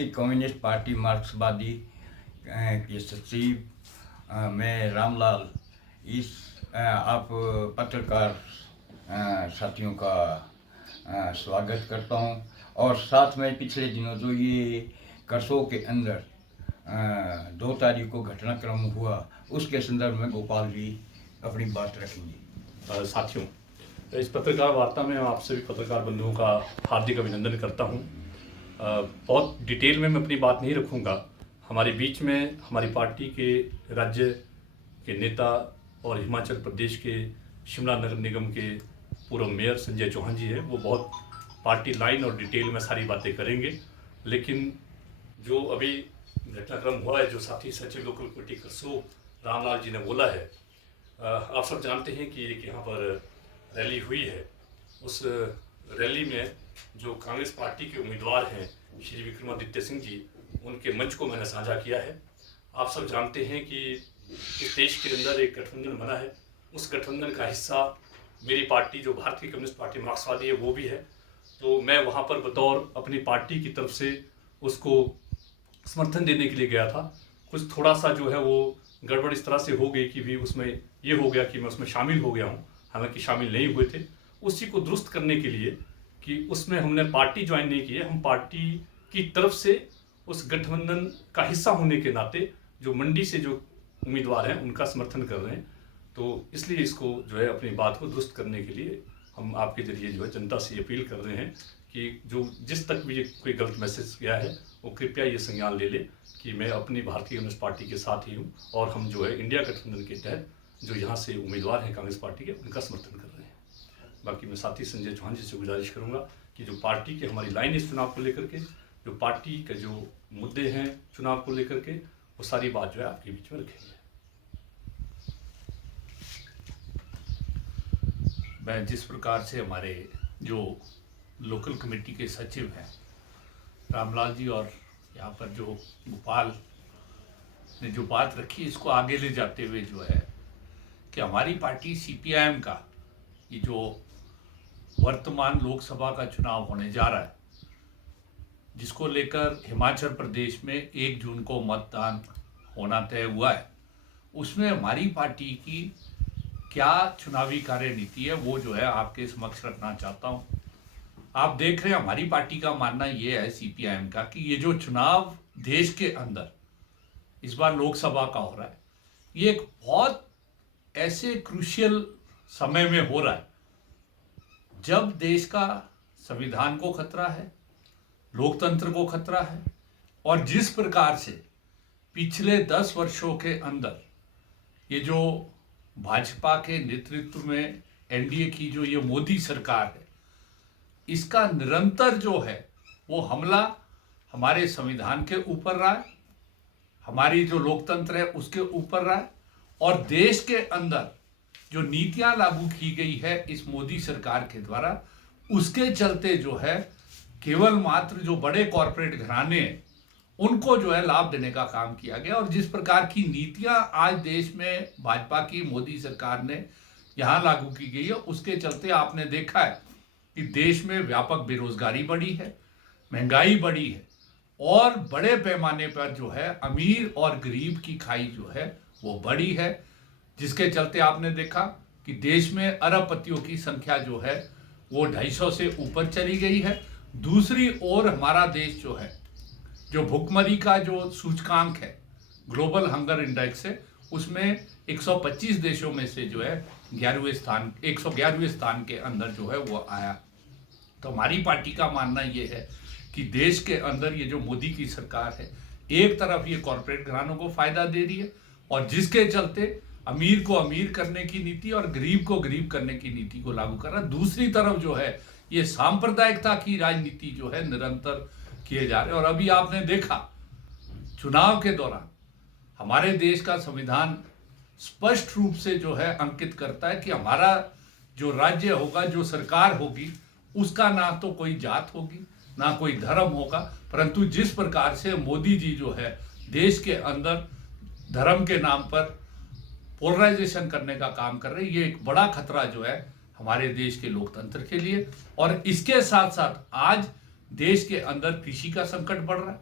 की communist party मार्क्सवादी के सचिव मैं रामलाल इस आप पत्रकार साथियों का स्वागत करता हूं। और साथ में पिछले दिनों जो ये करसों के अंदर 2 तारीख को घटनाक्रम हुआ उसके संदर्भ में गोपाल जी अपनी बात रखेंगे। साथियों, इस पत्रकार वार्ता में आप सभी पत्रकार बंधुओं का हार्दिक अभिनंदन करता हूं। बहुत डिटेल में मैं अपनी बात नहीं रखूंगा। हमारे बीच में हमारी पार्टी के राज्य के नेता और हिमाचल प्रदेश के शिमला नगर निगम के पूर्व मेयर संजय चौहान जी हैं। वो बहुत पार्टी लाइन और डिटेल में सारी बातें करेंगे। लेकिन जो अभी घटनाक्रम हुआ है, जो साथी सचिव लोकल कमेटी करसों रामलाल जी ने बोला है, आप सब जानते हैं कि एक यहाँ पर रैली हुई है। उस रैली में जो कांग्रेस पार्टी के उम्मीदवार हैं श्री विक्रमादित्य सिंह जी, उनके मंच को मैंने साझा किया है। आप सब जानते हैं कि इस देश के अंदर एक गठबंधन बना है। उस गठबंधन का हिस्सा मेरी पार्टी जो भारतीय कम्युनिस्ट पार्टी मार्क्सवादी है वो भी है। तो मैं वहाँ पर बतौर अपनी पार्टी की तरफ से उसको समर्थन देने के लिए गया था। कुछ थोड़ा सा जो है वो गड़बड़ इस तरह से हो गई कि भी उसमें ये हो गया कि मैं उसमें शामिल हो गया हूँ, हालांकि शामिल नहीं हुए थे। उसी को दुरुस्त करने के लिए कि उसमें हमने पार्टी ज्वाइन नहीं की है, हम पार्टी की तरफ से उस गठबंधन का हिस्सा होने के नाते जो मंडी से जो उम्मीदवार हैं उनका समर्थन कर रहे हैं। तो इसलिए इसको जो है अपनी बात को दुरुस्त करने के लिए हम आपके जरिए जो है जनता से अपील कर रहे हैं कि जो जिस तक भी कोई गलत मैसेज गया है वो कृपया ये संज्ञान ले ले कि मैं अपनी भारतीय कम्युनिस्ट पार्टी के साथ ही हूँ और हम जो है इंडिया गठबंधन के तहत जो यहाँ से उम्मीदवार हैं कांग्रेस पार्टी के, उनका समर्थन कर रहे हैं। बाकी मैं साथी संजय चौहान जी से गुजारिश करूँगा कि जो पार्टी की हमारी लाइन इस चुनाव को लेकर के, जो पार्टी के जो मुद्दे हैं चुनाव को लेकर के, वो सारी बात जो है आपके बीच में रखेंगे। मैं जिस प्रकार से हमारे जो लोकल कमेटी के सचिव हैं रामलाल जी और यहाँ पर जो गोपाल ने जो बात रखी, इसको आगे ले जाते हुए जो है कि हमारी पार्टी CPIM का ये जो वर्तमान लोकसभा का चुनाव होने जा रहा है, जिसको लेकर हिमाचल प्रदेश में 1 जून को मतदान होना तय हुआ है, उसमें हमारी पार्टी की क्या चुनावी कार्यनीति है वो जो है आपके समक्ष रखना चाहता हूँ। आप देख रहे हैं हमारी पार्टी का मानना ये है CPIM का कि ये जो चुनाव देश के अंदर इस बार लोकसभा का हो रहा है, ये एक बहुत ऐसे क्रूशियल समय में हो रहा है जब देश का संविधान को खतरा है, लोकतंत्र को खतरा है। और जिस प्रकार से पिछले 10 वर्षों के अंदर ये जो भाजपा के नेतृत्व में NDA की जो ये मोदी सरकार है, इसका निरंतर जो है वो हमला हमारे संविधान के ऊपर रहा है, हमारी जो लोकतंत्र है उसके ऊपर रहा है। और देश के अंदर जो नीतियां लागू की गई है इस मोदी सरकार के द्वारा, उसके चलते जो है केवल मात्र जो बड़े कॉरपोरेट घराने हैं उनको जो है लाभ देने का काम किया गया। और जिस प्रकार की नीतियां आज देश में भाजपा की मोदी सरकार ने यहाँ लागू की गई है, उसके चलते आपने देखा है कि देश में व्यापक बेरोजगारी बढ़ी है, महंगाई बढ़ी है और बड़े पैमाने पर जो है अमीर और गरीब की खाई जो है वो बढ़ी है, जिसके चलते आपने देखा कि देश में अरबपतियों की संख्या जो है वो 250 से ऊपर चली गई है। दूसरी ओर हमारा देश जो है, जो भुखमरी का जो सूचकांक है, ग्लोबल हंगर इंडेक्स है, उसमें 125 देशों में से जो है 111वें स्थान के अंदर जो है वो आया। तो हमारी पार्टी का मानना ये है कि देश के अंदर ये जो मोदी की सरकार है, एक तरफ ये कॉरपोरेट घरानों को फायदा दे रही है और जिसके चलते अमीर को अमीर करने की नीति और गरीब को गरीब करने की नीति को लागू कर रहा है। दूसरी तरफ जो है ये सांप्रदायिकता की राजनीति जो है निरंतर किए जा रहे हैं। और अभी आपने देखा चुनाव के दौरान हमारे देश का संविधान स्पष्ट रूप से जो है अंकित करता है कि हमारा जो राज्य होगा, जो सरकार होगी, उसका ना तो कोई जात होगी ना कोई धर्म होगा, परंतु जिस प्रकार से मोदी जी जो है देश के अंदर धर्म के नाम पर पोलराइजेशन करने का काम कर रहे हैं, ये एक बड़ा खतरा जो है हमारे देश के लोकतंत्र के लिए। और इसके साथ साथ आज देश के अंदर कृषि का संकट बढ़ रहा है,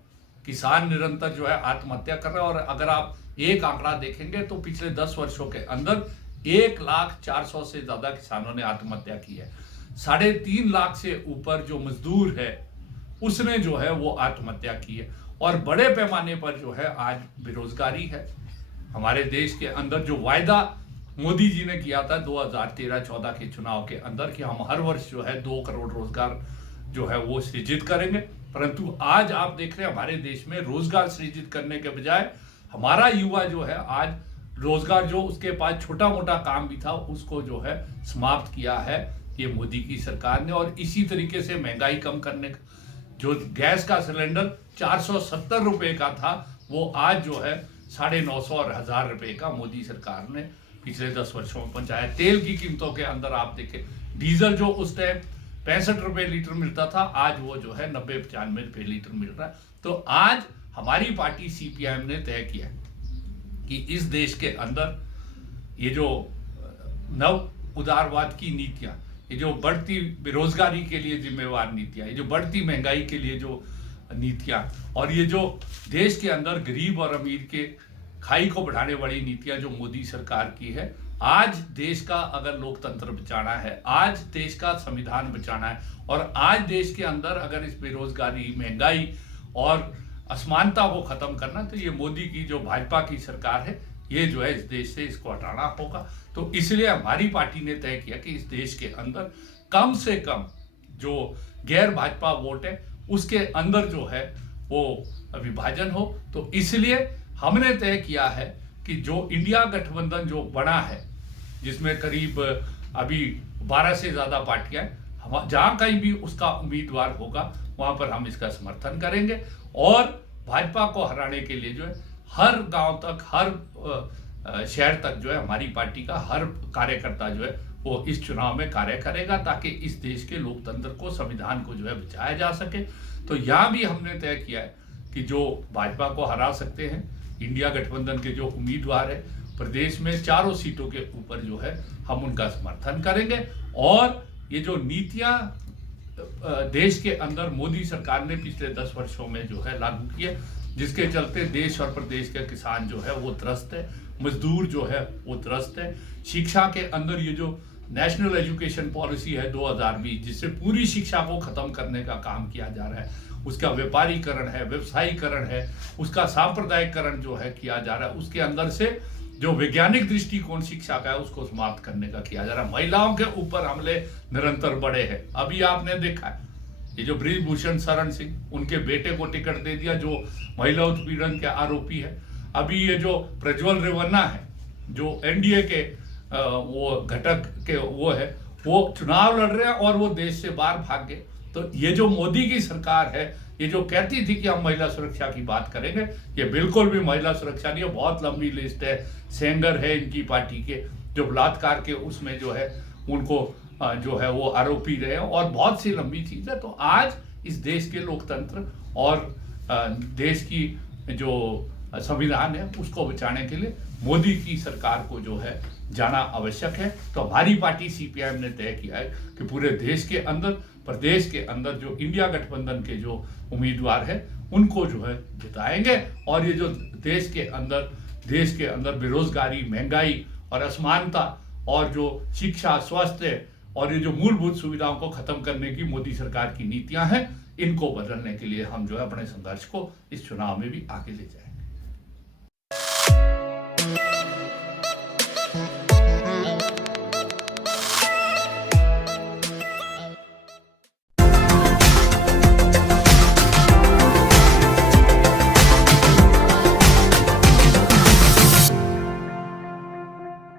किसान निरंतर जो है आत्महत्या कर रहा है। और अगर आप एक आंकड़ा देखेंगे तो पिछले 10 वर्षों के अंदर 1,04,000 से ज्यादा किसानों ने आत्महत्या की है। 3.5 लाख से ऊपर जो मजदूर है उसने जो है वो आत्महत्या की है। और बड़े पैमाने पर जो है आज बेरोजगारी है। हमारे देश के अंदर जो वायदा मोदी जी ने किया था 2013-14 के चुनाव के अंदर कि हम हर वर्ष जो है 2 करोड़ रोजगार जो है वो सृजित करेंगे, परंतु आज आप देख रहे हैं हमारे देश में रोजगार सृजित करने के बजाय हमारा युवा जो है आज रोजगार जो उसके पास छोटा मोटा काम भी था उसको जो है समाप्त किया है ये मोदी की सरकार ने। और इसी तरीके से महंगाई कम करने का जो गैस का सिलेंडर 470 रुपए का था वो आज जो है 950 और 1000 रुपए का मोदी सरकार ने पिछले 10 वर्षों में पहुंचाया। तेल की कीमतों के अंदर आप देखें, डीजल जो उस टाइम 65 रुपए लीटर मिलता था आज वो जो है 90-95 रुपए लीटर मिल रहा है। तो आज हमारी पार्टी CPIM ने तय किया कि इस देश के अंदर ये जो नव उदारवाद की नीतियां, ये जो बढ़ती बेरोजगारी के लिए जिम्मेवार नीतियां, ये जो बढ़ती महंगाई के लिए जो नीतियां और ये जो देश के अंदर गरीब और अमीर के खाई को बढ़ाने वाली नीतियां जो मोदी सरकार की है, आज देश का अगर लोकतंत्र बचाना है, आज देश का संविधान बचाना है और आज देश के अंदर अगर इस बेरोजगारी, महंगाई और असमानता को खत्म करना, तो ये मोदी की जो भाजपा की सरकार है ये जो है इस देश से इसको हटाना होगा। तो इसलिए हमारी पार्टी ने तय किया कि इस देश के अंदर कम से कम जो गैर भाजपा वोट है उसके अंदर जो है वो विभाजन हो। तो इसलिए हमने तय किया है कि जो इंडिया गठबंधन जो बना है जिसमें करीब अभी 12 से ज्यादा पार्टियां हैं, हम जहां कहीं भी उसका उम्मीदवार होगा वहां पर हम इसका समर्थन करेंगे और भाजपा को हराने के लिए जो है हर गांव तक, हर शहर तक जो है हमारी पार्टी का हर कार्यकर्ता जो है वो इस चुनाव में कार्य करेगा ताकि इस देश के लोकतंत्र को, संविधान को जो है बचाया जा सके। तो यहाँ भी हमने तय किया है कि जो भाजपा को हरा सकते हैं, इंडिया गठबंधन के जो उम्मीदवार है प्रदेश में चारों सीटों के ऊपर जो है हम उनका समर्थन करेंगे। और ये जो नीतियां देश के अंदर मोदी सरकार ने पिछले 10 वर्षों में जो है लागू की है, जिसके चलते देश और प्रदेश के किसान जो है वो त्रस्त है, मजदूर जो है वो त्रस्त है। शिक्षा के अंदर ये जो नेशनल एजुकेशन पॉलिसी है 2020 जिससे पूरी शिक्षा को खत्म करने का काम किया जा रहा है, उसका व्यापारीकरण है, व्यवसायीकरण है, उसका सांप्रदायिकरण जो है किया जा रहा है, उसके अंदर से जो वैज्ञानिक दृष्टिकोण शिक्षा का है उसको समाप्त करने का किया जा रहा है। महिलाओं के ऊपर हमले निरंतर बढ़े हैं। अभी आपने देखा है ये जो ब्रिजभूषण शरण सिंह, उनके बेटे को टिकट दे दिया जो महिला उत्पीड़न के आरोपी है। अभी ये जो प्रज्वल रेवन्ना है जो NDA के वो घटक के वो है, वो चुनाव लड़ रहे हैं और वो देश से बाहर भाग गए। तो ये जो मोदी की सरकार है, ये जो कहती थी कि हम महिला सुरक्षा की बात करेंगे, ये बिल्कुल भी महिला सुरक्षा नहीं है। बहुत लंबी लिस्ट है, सेंगर है इनकी पार्टी के जो बलात्कार के उसमें जो है उनको जो है वो आरोपी रहे और बहुत सी लंबी चीज है। तो आज इस देश के लोकतंत्र और देश की जो संविधान है उसको बचाने के लिए मोदी की सरकार को जो है जाना आवश्यक है। तो हमारी पार्टी CPIM ने तय किया है कि पूरे देश के अंदर, प्रदेश के अंदर जो इंडिया गठबंधन के जो उम्मीदवार है उनको जो है जिताएंगे और ये जो देश के अंदर बेरोजगारी, महंगाई और असमानता और जो शिक्षा, स्वास्थ्य और ये जो मूलभूत सुविधाओं को खत्म करने की मोदी सरकार की नीतियां हैं, इनको बदलने के लिए हम जो है अपने संघर्ष को इस चुनाव में भी आगे ले जाएं।